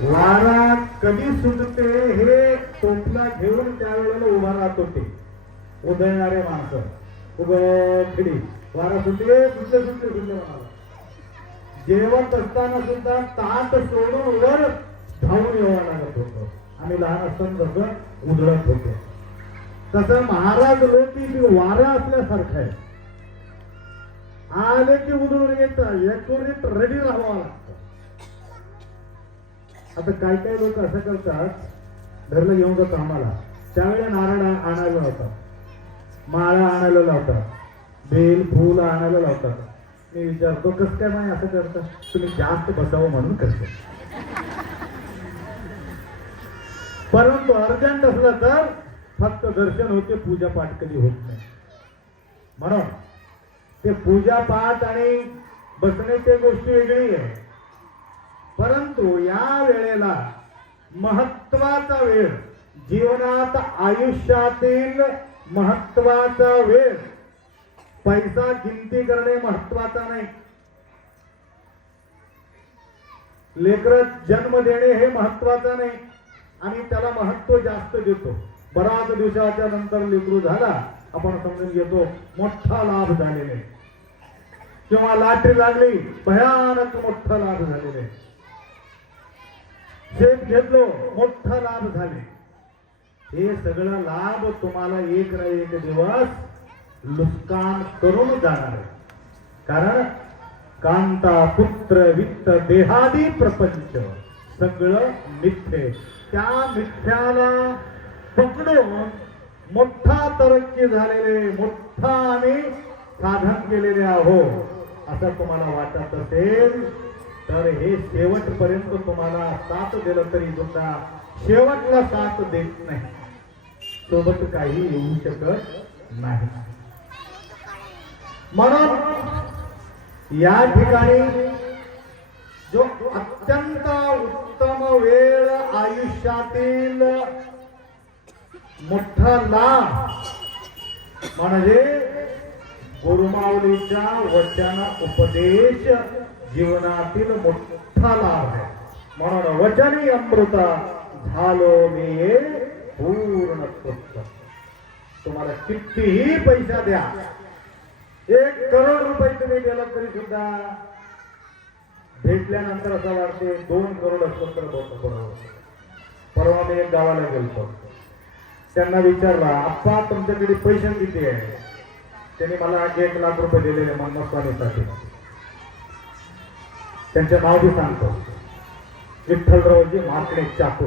वारा कधी सुटते हे टोपला घेऊन त्यावेळेला उभा राहत होते. उदळणारे माणसं. उभं वारा सुटले सुटले सुटले सुटले म्हणाला जेवत असताना सुद्धा ताट सोडून वर धावून यावं लागत होतो. आम्ही लहान असताना जसं उधळत होते. तसं महाराज लोक वारा असल्यासारखं आहे. आले की उधळून येत एकोणीत रेडी राहावं लागतं. आता काय काय लोक असं करतात घरला घेऊन जातो आम्हाला. त्यावेळेला नारळ आणायला लावतात. माळा आणायला लावतात. बेल फूल आणायला लावतात. मी विचारतो कसं काय नाही असं करता? तुम्ही जास्त बसावं म्हणून करतो. परंतु अर्जंट असलं तर फक्त दर्शन होते पूजा पाठ कधी होत नाही. म्हणून ते पूजा पाठ आणि बसणे ते गोष्टी वेगळी आहे. परंतु या वेळेला महत्त्वाचा वेळ जीवनात आयुष्यातील महत्त्वाचा वेळ पैसा किमती करणे महत्त्वाचा नाही. लेकर जन्म देणे हे महत्त्वाचा नाही. आणि त्याला महत्त्व जास्त देतो. बराच दिवसाच्या नंतर लेकरू झाला आपण समजून घेतो मोठा लाभ झालेले किंवा लाटरी लागली भयानक मोठा लाभ झालेले शेत घेतलो मोठा लाभ झाले. हे सगळं लाभ तुम्हाला एक ना एक दिवस नुकसान करून जाणार आहे. कारण कांता पुत्र वित्त देहादी प्रपंच सगळं मिथ्ये त्या मिथ्याला पकडून मोठा तरक्की झालेले मोठा आणि साधन केलेले आहो. असं तुम्हाला वाटत असेल तर हे शेवटपर्यंत तुम्हाला साथ दिलं तरी सुद्धा शेवटला साथ देत नाही. सोबत काही येऊ शकत नाही. म्हणून या ठिकाणी जो अत्यंत उत्तम वेळ आयुष्यातील मोठा लाभ म्हणजे गुरुमावलीच्या वचन उपदेश जीवनातील मोठा लाभ आहे म्हणून वचनी अमृत झालो मी पूर्ण तृप्त. तुम्हाला कितीही पैसा द्या एक करोड रुपये तुम्ही दिला तरी सुद्धा भेटल्यानंतर असं वाटते दोन करोड असतो तर बरोबर परवा मी एक गावाला गेलतो त्यांना विचारला आप्पा तुमच्याकडे पैसे किती आहे त्यांनी मला एक लाख रुपये दिलेले मनमस्वामीसाठी त्यांचे नाव बी सांगतो. विठ्ठलरावजी माकडे चाकू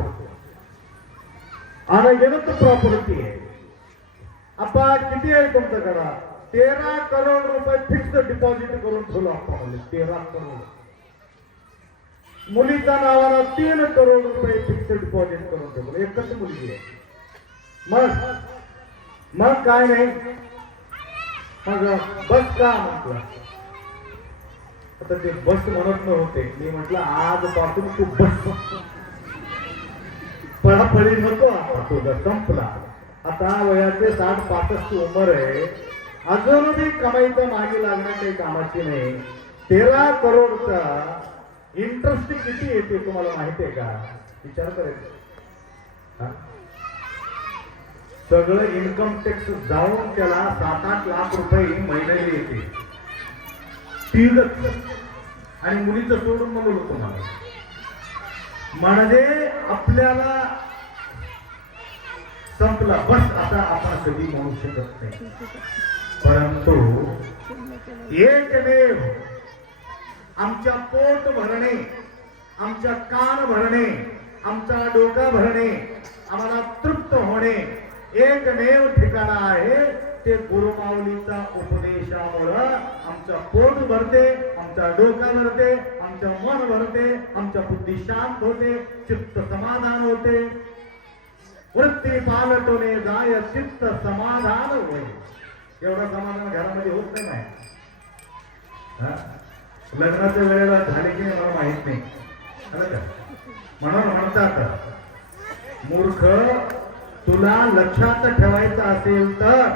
आणि गेलं तर प्रॉपर्टी. आहे आप्पा किती आहे तुमच्याकडं तेरा करोड रुपये फिक्स डिपॉझिट करून ठेवलं आपण म्हणले तेरा करोड. मुलीच्या नावाला तीन करोड रुपये फिक्स डिपॉझिट करून ठेवलं. कशी मुलगी आहे? मग मग काय नाही? मग बस का म्हटलं? आता ते बस म्हणत नव्हते. मी म्हटलं आजपासून तू बस. पळापळी नको आता तुझा संपला. आता वयाचे साठ पासष्ट उमर आहे. अजून बी कमाईचा मागे लागणार काही कामाची नाही. तेरा करोडचा इंटरेस्ट किती येते तुम्हाला माहिती आहे का? विचार करायचा? सगळं इन्कम टॅक्स जाऊन त्याला सात आठ लाख रुपये महिन्याला येते. तीनच. आणि मुलीचं सोडून म्हणून तुम्हाला. म्हणजे आपल्याला संपला. बस आता आपण कधी म्हणू शकत नाही. परंतु एकमेव आमच्या पोट भरणे आमच्या कान भरणे आमचा डोका भरणे आम्हाला तृप्त होणे एकमेव ठिकाण आहे ते गुरुमाऊलीचा उपदेशामुळं आमचं पोट भरते आमचा डोका भरते आमचं मन भरते आमच्या बुद्धी शांत होते चित्त समाधान होते. वृत्ती पालटोने जाय चित्त समाधान होय. एवढं समाधान घरामध्ये होत नाही. लग्नाच्या वेळेला झाले की नाही मला माहीत नाही. कळलं का? म्हणून म्हणतात मूर्ख तुला लक्षात ठेवायचं असेल तर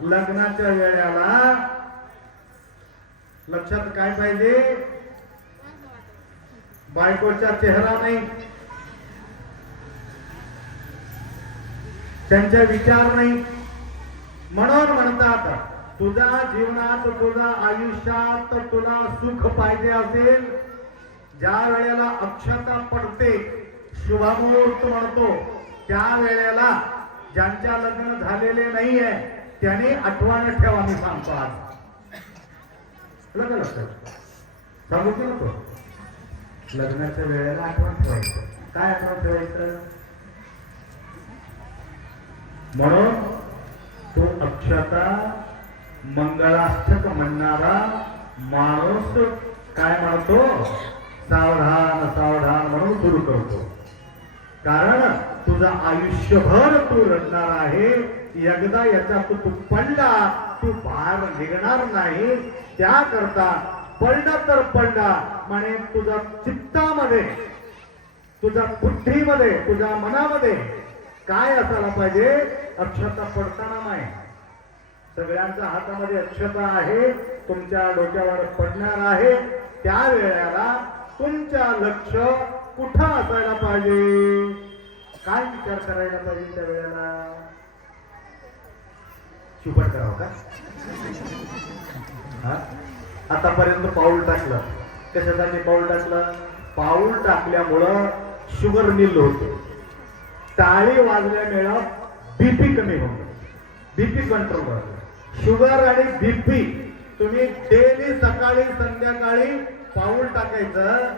लग्नाच्या वेळेला लक्षात काय पाहिजे? बायकोचा चेहरा नाही. त्यांचे विचार नाही. म्हणून म्हणतात तुझ्या जीवनात तुझ्या आयुष्यात तुला सुख पाहिजे असेल ज्या वेळेला अक्षता पडते शुभमुहूर्त म्हणतो त्या वेळेला ज्यांच्या लग्न झालेले नाहीये त्यांनी आठवण ठेवा मी सांगतो आज. लग्न सांगू की नको लग्नाच्या वेळेला आठवण ठेवायचं. काय आठवण ठेवायचं? म्हणून तो अक्षता मंगलाष्टक म्हणणारा माणूस काय म्हणतो? सावधान सावधान म्हणून सुरू करतो. कारण तुझं आयुष्यभर तू रडणार आहे एकदा याचा तू तू पडला तू बाहेर निघणार नाही त्याकरता पडला तर पडला म्हणे तुझ्या चित्तामध्ये तुझ्या बुद्धीमध्ये तुझ्या मनामध्ये काय असायला पाहिजे? अक्षता पडताना नाही. सगळ्यांच्या हातामध्ये अक्षता आहे तुमच्या डोक्यावर पडणार आहे. त्या वेळेला तुमच्या लक्ष कुठं असायला पाहिजे? काय विचार करायला पाहिजे त्या वेळेला शिपट करावं का? हा? आतापर्यंत पाऊल टाकलं. कशासाठी पाऊल टाकलं? पाऊल टाकल्यामुळं शुगर नील होते. टाळी वाजल्यामुळं बीपी कमी होतं. बीपी कंट्रोल होतं. शुगर आणि बीपी तुम्ही डेली सकाळी संध्याकाळी पाऊल टाकायचं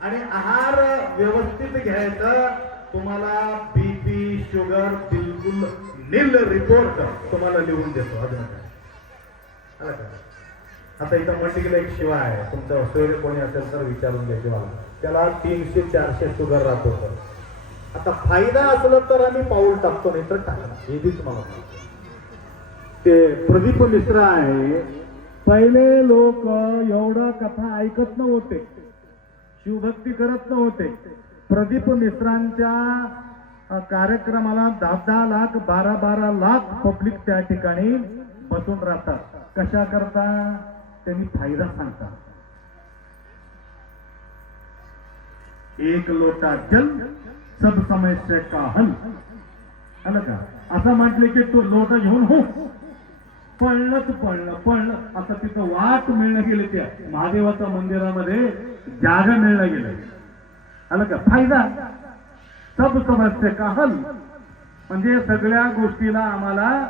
आणि आहार व्यवस्थित घ्यायचं. तुम्हाला बीपी शुगर बिलकुल नील रिपोर्ट तुम्हाला लिहून देतो. अजून काय आता इथं मल्टिकल एक शिवा आहे. तुमचं सोयरे कोणी असेल तर विचारून घ्या शिवाला त्याला तीनशे चारशे शुगर राहतो आता फायदा असलं तर आम्ही पाऊल टाकतो नाही तर टाकणार. हे तुम्हाला माहिती ते प्रदीप मिश्र आहे. पहिले लोक एवढं कथा ऐकत नव्हते. शिवभक्ती करत नव्हते. प्रदीप मिश्रांच्या कार्यक्रमाला दहा दहा लाख बारा बारा लाख पब्लिक त्या ठिकाणी बसून राहतात. कशा करता? त्यांनी फायदा सांगतात. एक लोटा जल सब समस्या का हल का? असं म्हटलं की तो लोटा घेऊन हो. पळलंच पळलं पळलं. आता तिथं वाट मिळणं गेलं त्या महादेवाच्या मंदिरामध्ये जागा मिळणं गेलं. आलं का? फायदा. सब समस्या का हल? म्हणजे सगळ्या गोष्टीला आम्हाला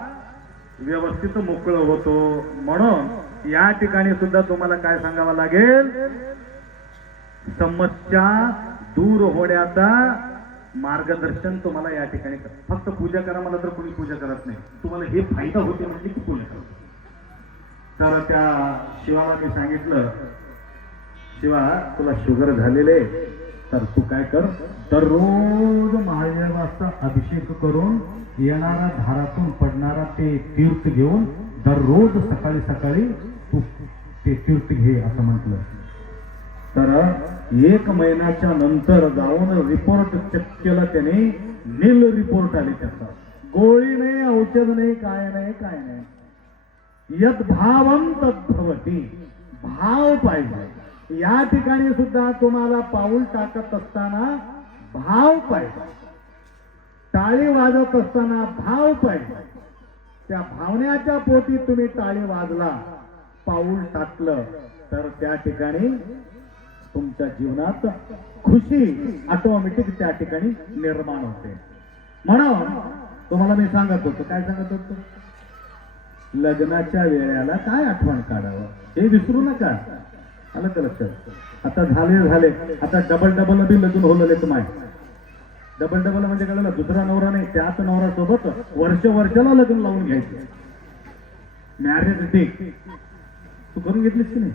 व्यवस्थित मोकळं होतो. म्हणून या ठिकाणी सुद्धा तुम्हाला काय सांगावं लागेल? समस्या दूर होण्याचा मार्गदर्शन तुम्हाला या ठिकाणी कर- फक्त पूजा करा मला तर कोणी पूजा करत नाही. तुम्हाला हे फायदा होते म्हणजे की पूजा करा. तर त्या शिवाला मी सांगितलं शिवा तुला शुगर झालेले तर तू काय कर? दररोज महादेवाचा अभिषेक करून येणारा धारातून पडणारा ते तीर्थ घेऊन दररोज सकाळी सकाळी तू ते तीर्थ घे असं म्हटलं. तर एक महिन्याच्या नंतर जाऊन रिपोर्ट चेक केला त्याने. नील रिपोर्ट आले त्याचा. गोळी नाही औषध नाही काय नाही काय नाही. यद भावम तद्भवती भाव पाहिजे. या ठिकाणी सुद्धा तुम्हाला पाऊल टाकत असताना भाव पाहिजे. टाळी वाजत असताना भाव पाहिजे. त्या भावण्याच्या पोटी तुम्ही टाळी वाजला पाऊल टाकलं तर त्या ठिकाणी तुमच्या जीवनात खुशी ऑटोमॅटिक त्या ठिकाणी निर्माण होते. म्हणून तुम्हाला मी सांगत होतो काय सांगत होतो? लग्नाच्या वेळेला काय आठवण काढावं? हे विसरू नका. आलं का लक्षात? आता झाले झाले. आता डबल डबल बी लग्न होलेले तुम्हाला. डबल डबल म्हणजे कळलं दुसरा नवरा नाही त्याच नवरा सोबत वर्ष वर्षाला लग्न लावून घ्यायचे. मॅरेज डे तू करून घेतलीस की नाही?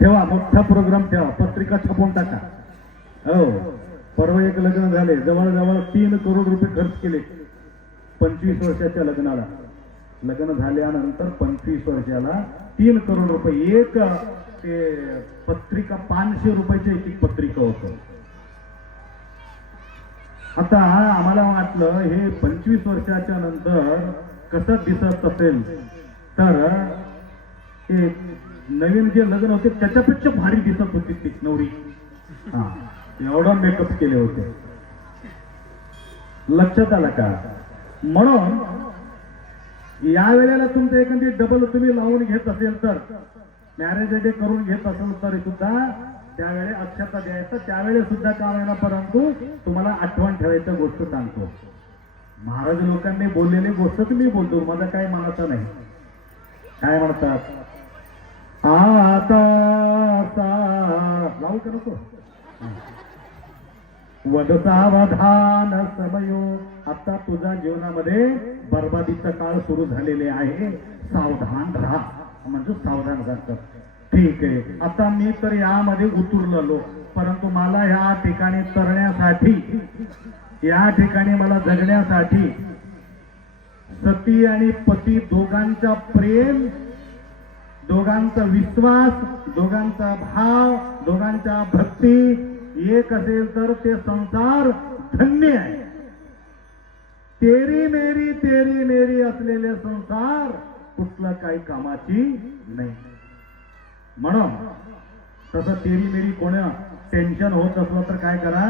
ठेवा मोठा प्रोग्राम ठेवा. पत्रिका छापून टाका. हो. परवा एक लग्न झाले. जवळजवळ तीन करोड रुपये खर्च केले. पंचवीस वर्षाच्या लग्नाला. लग्न झाल्यानंतर पंचवीस वर्षाला तीन करोड रुपये. एक ते पत्रिका पाचशे रुपयाची एक पत्रिका होतं. आता आम्हाला वाटलं हे पंचवीस वर्षाच्या नंतर कसं दिसत असेल? तर हे नवीन जे लग्न होते त्याच्यापेक्षा भारी दिसत होती ती नवरी. हा एवढं मेकअप केले होते. लक्षात आलं का? म्हणून या वेळेला तुमचं एखादी डबल तुम्ही लावून घेत असेल तर मॅरेज डे करून घेत असेल तरी सुद्धा त्यावेळी अक्षता द्यायचं त्यावेळेस सुद्धा का होईना परंतु तुम्हाला आठवण ठेवायचं गोष्ट सांगतो. महाराज लोकांनी बोललेली गोष्ट तुम्ही बोलतो माझा काय मनाचं नाही. काय म्हणतात? आता लावू का नको? समयो. आता तुझ्या जीवनामध्ये बर्बादीचा काळ सुरू झालेले आहे. सावधान राहा. म्हणजे सावधान राहतात ठीक आहे. आता मी तर यामध्ये उतरलेलो. परंतु मला ह्या ठिकाणी तरण्यासाठी या ठिकाणी मला जगण्यासाठी सती आणि पती दोघांचा प्रेम दोघांचा विश्वास दोघांचा भाव दोघांच्या भक्ती एक असेल तर ते संसार धन्य आहे. तेरी मेरी तेरी मेरी असलेले संसार कुठलं काही कामाची नाही. म्हणून तसं तेरी मेरी कोण टेन्शन होत असलं तर काय करा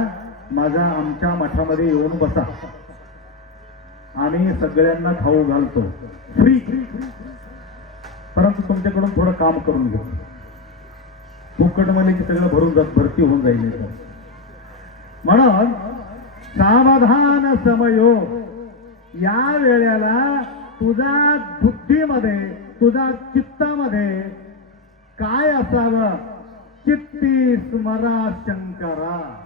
माझ्या आमच्या मठामध्ये येऊन बसा. आम्ही सगळ्यांना खाऊ घालतो. फ्री परंतु तुमच्याकडून थोडं काम करून घेऊ. फुकटमध्ये की सगळं भरून जात भरती होऊन जाईल म्हणून सावधान समयो. या वेळेला तुझा बुद्धीमध्ये तुझा चित्तामध्ये काय असावं? चित्ती स्मरा शंकरा.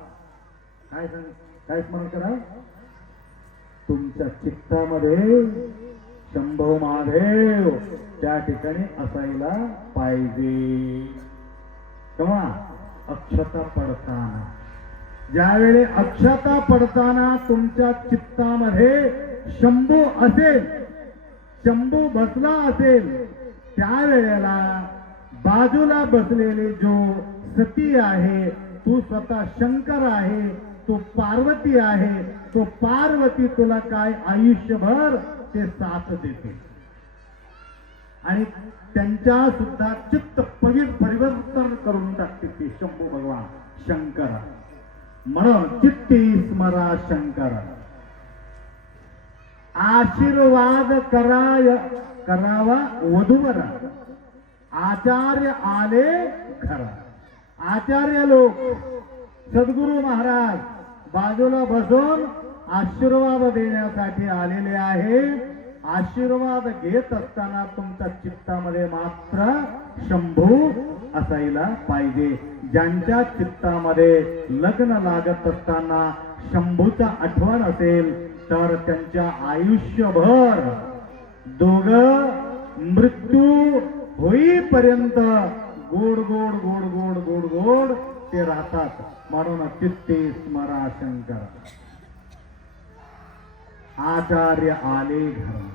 काय सांग? काय स्मरण करा? तुमच्या चित्तामध्ये शंभो महादेव त्या ठिकाणी असायला पाहिजे. तेव्हा अक्षता पडताना ज्यावेळी अक्षता पडताना तुमच्या चित्तामध्ये शंभू असेल शंभू बसला असेल त्यावेळेला बाजूला बसलेली जो सती आहे तू स्वतः शंकर आहे तो पार्वती आहे तो पार्वती तुला काय आयुष्यभर ते साथ देते. आणि त्यांच्या सुद्धा चित्त परिवर्तन करून टाकते ते शंभू भगवान. शंकर. म्हणून चित्ती स्मरा शंकर. आशीर्वाद कराय करावा वधूवर. आचार्य आले खरा. आचार्य लोक. सद्गुरु महाराज बाजूला बसून आशीर्वाद देण्यासाठी आलेले आहे. आशीर्वाद घेत असताना तुमच्या चित्तामध्ये मात्र शंभू असायला पाहिजे. ज्यांच्या चित्तामध्ये लग्न लागत असताना शंभूचा आठवण असेल तर त्यांच्या आयुष्यभर दोघ मृत्यू होईपर्यंत गोड गोड गोड गोड गोड गोड ते राहतात. म्हणून चित्ते स्मरा शंकर आचार्य आले घर.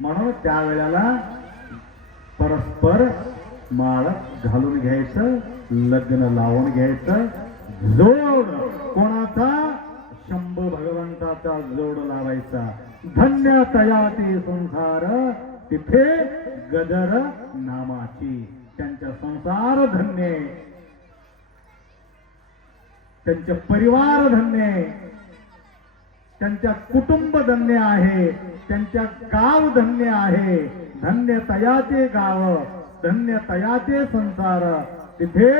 म्हणून त्यावेळेला परस्पर माळ घालून घ्यायचं लग्न लावून घ्यायचं जोड. कोणाचा? शंभ भगवंताचा जोड लावायचा. धन्य तया ते संसार तिथे गदर नामाची. त्यांच्या संसार धन्य. त्यांचे परिवार धन्य. त्यांच्या कुटुंब धन्य आहे त्यांच्या गाव धन्य आहे. धन्य तयाचे गाव धन्य तयाचे संसार तिथे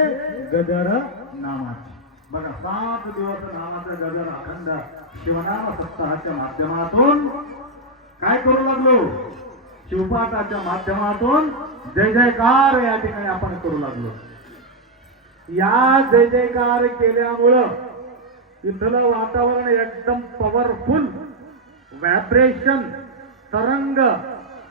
गजर नामाचे. बघा सात दिवस नामाचा गजर अखंड शिवनाम सप्ताहाच्या माध्यमातून काय करू लागलो? शिवपाठाच्या माध्यमातून जय जयकार या ठिकाणी आपण करू लागलो. या जय जयकार केल्यामुळं इथलं वातावरण एकदम पॉवरफुल व्हायब्रेशन तरंग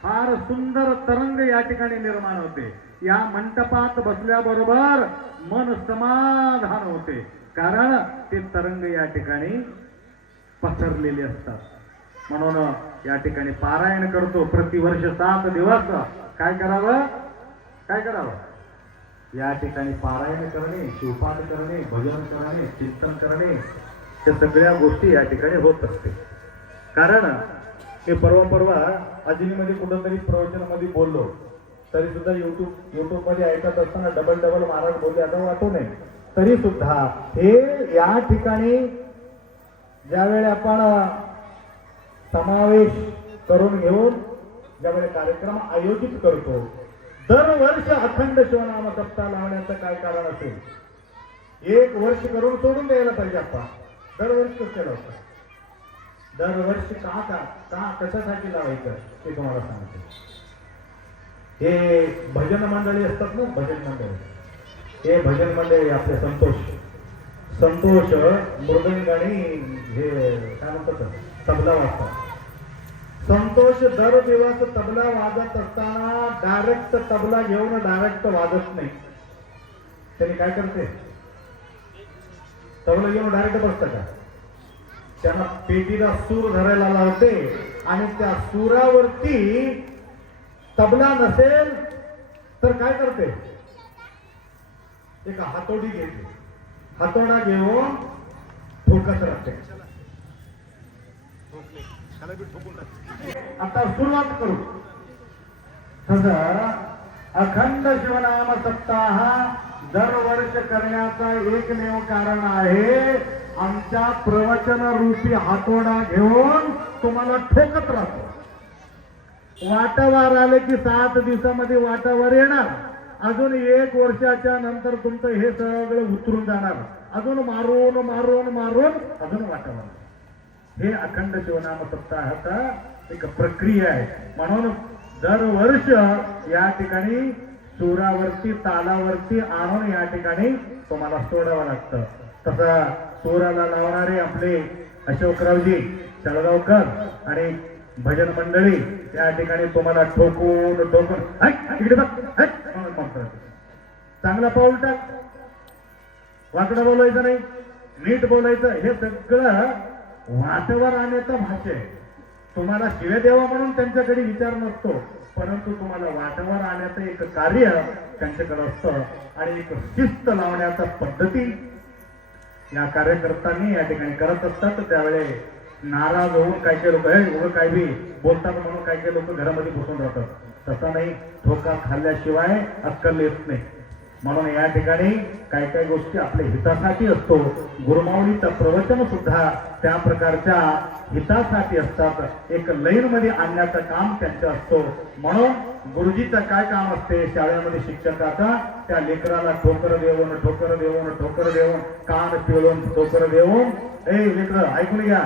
फार सुंदर तरंग या ठिकाणी निर्माण होते. या मंडपात बसल्याबरोबर मन समाधान होते. कारण ते तरंग या ठिकाणी पसरलेले असतात. म्हणून या ठिकाणी पारायण करतो. प्रतिवर्ष सात दिवस. काय करावं? काय करावं? या ठिकाणी पारायण करणे शिवपाठ करणे भजन करणे चिंतन करणे या सगळ्या गोष्टी या ठिकाणी होत असते. कारण हे परवा परवा अजिनीमध्ये कुठंतरी प्रवचनामध्ये बोललो तरी सुद्धा युट्यूब युट्यूबमध्ये ऐकत असताना डबल डबल महाराज बोलले आता वाटू नये. तरी सुद्धा हे या ठिकाणी ज्यावेळी आपण समावेश करून घेऊन ज्यावेळी कार्यक्रम आयोजित करतो दरवर्ष अखंड शिवनाम सप्ताह लावण्याचं काय कारण असेल? एक वर्ष करून सोडून द्यायला पाहिजे आपण दरवर्षी केलं होतं दरवर्षी का का का कशासाठी लावायचं ते तुम्हाला सांगतो. हे भजन मंडळी असतात ना भजन मंडळी. हे भजन मंडळी आपले संतोष. संतोष मृदंग आणि हे काय म्हणतात? तबला वाजतात. संतोष दर दिवस तबला वाजत असताना डायरेक्ट तबला घेऊन डायरेक्ट वाजत नाही. त्यांनी काय करते? तबला घेऊन डायरेक्ट बसतं का? त्यांना पेटीला सूर धरायला लावते आणि त्या सुरावरती तबला नसेल तर काय करते? एक हातोडी घेते. हातोडा घेऊन ठोकत राहते. आता सुरुवात करू. तस अखंड शिवनाम सप्ताह दरवर्ष करण्याचा एकमेव कारण आहे आमच्या प्रवचन रूपी हातोडा घेऊन तुम्हाला ठोकत राहतो. वाटावर आले की सात दिवसामध्ये वाटावर येणार. अजून एक वर्षाच्या नंतर तुमचं हे सगळं उतरून जाणार. अजून मारून मारून मारून अजून वाटावर. हे अखंड शिवनाम सप्ताहाचा एक प्रक्रिया आहे. म्हणून दरवर्ष या ठिकाणी सुरावरती तालावरती आणून या ठिकाणी तुम्हाला सोडावं लागतं. तसं सुराला लावणारे आपले अशोकरावजी चळगावकर आणि भजन मंडळी या ठिकाणी तुम्हाला ठोकून ठोकून इकडे बघ चांगला पाऊल टाक. वाकडं बोलायचं नाही नीट बोलायचं हे सगळं वाटवर आणण्याचा भाषा आहे. तुम्हाला शिव्या देवा म्हणून त्यांच्याकडे विचार नसतो परंतु तुम्हाला वाटवर आणण्याचं एक कार्य त्यांच्याकडे असतं आणि एक शिस्त लावण्याचा पद्धती. या कार्यकर्त्यांनी या ठिकाणी करत असतात त्यावेळे नाराज होऊन काही काही लोक हे उभं काही बी बोलतात म्हणून काही काही लोक घरामध्ये बसून राहतात. तसं नाही धोका खाल्ल्याशिवाय अक्कल येत नाही. म्हणून या ठिकाणी काही काही गोष्टी आपल्या हितासाठी असतो. गुरुमाऊलीचं प्रवचन सुद्धा त्या प्रकारच्या हितासाठी असतात. एक लईन मध्ये आणण्याचं काम त्यांचं असतो. म्हणून गुरुजीचं काय काम असते? शाळेमध्ये शिक्षकाचा त्या लेकराला ठोकर देऊन ठोकर देऊन ठोकर देऊन कान पिळून ठोकर देऊन. ए लेकर ऐकून घ्या.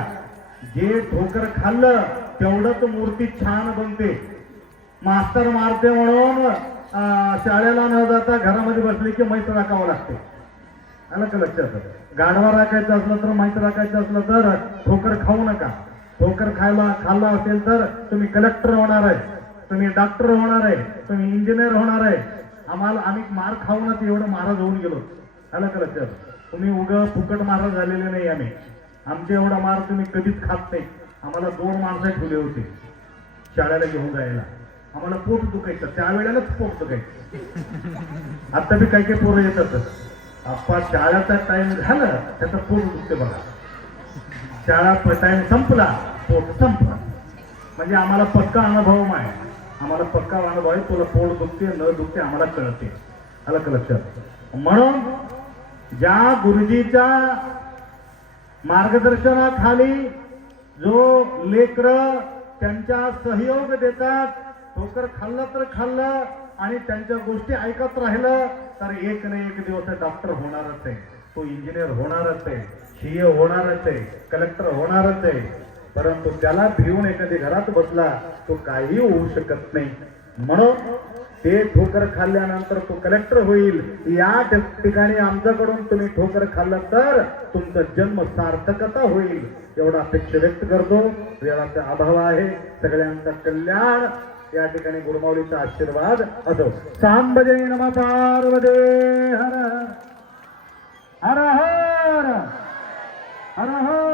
जे ठोकर खाल्लं तेवढंच मूर्ती छान बनते. मास्तर मारते म्हणून शाळेला न जाता घरामध्ये बसले की मैत्र राखावं लागते. आलं का लक्षात? गाढवा राखायचं असलं तर मैत्र राखायचं असलं तर ठोकर खाऊ नका. ठोकर खायला खाल्ला असेल तर तुम्ही कलेक्टर होणार आहे. तुम्ही डॉक्टर होणार आहे. तुम्ही इंजिनियर होणार आहे. आम्हाला आम्ही मार खाऊनच एवढं महाराज होऊन गेलो. आलं का लक्षात? तुम्ही उग फुकट महाराज झालेले नाही आम्ही. आमचे एवढा मार तुम्ही कधीच खात नाही. आम्हाला दोन माणसं ठेवले होते. शाळेला घेऊन जायला. आम्हाला पोट दुखायचं त्यावेळेलाच पोट दुखायचं. आता बी काही काही पोरं येतात. आप्पा शाळेचा टाइम झाला त्याचा पोट दुखते बघा. शाळा टाइम संपला पोट संपला. म्हणजे आम्हाला पक्का अनुभव आहे आम्हाला पक्का अनुभव आहे तुला पोट दुखते न दुखते आम्हाला कळते आलं का लक्षात? म्हणून ज्या गुरुजीच्या मार्गदर्शनाखाली जो लेकर त्यांच्या सहयोग देतात ठोकर खाल्लं तर खाल्लं आणि त्यांच्या गोष्टी ऐकत राहिलं तर एक ना एक दिवस डॉक्टर होणारच आहे. तो इंजिनियर होणारच आहे. सीए होणारच आहे. कलेक्टर होणारच आहे. परंतु त्याला भिवून एखादी घरात बसला तो काही होऊ शकत नाही. म्हणून ते ठोकर खाल्ल्यानंतर तो कलेक्टर होईल. या ठिकाणी आमच्याकडून तुम्ही ठोकर खाल्लं तर तुमचा जन्म सार्थकता होईल. एवढा अपेक्षा व्यक्त करतो. वेळाचा अभाव आहे. सगळ्यांचा कल्याण या ठिकाणी गुरुमाऊलीचा आशीर्वाद असो. सांबजे नम पार्वदे हर हर हर हर हर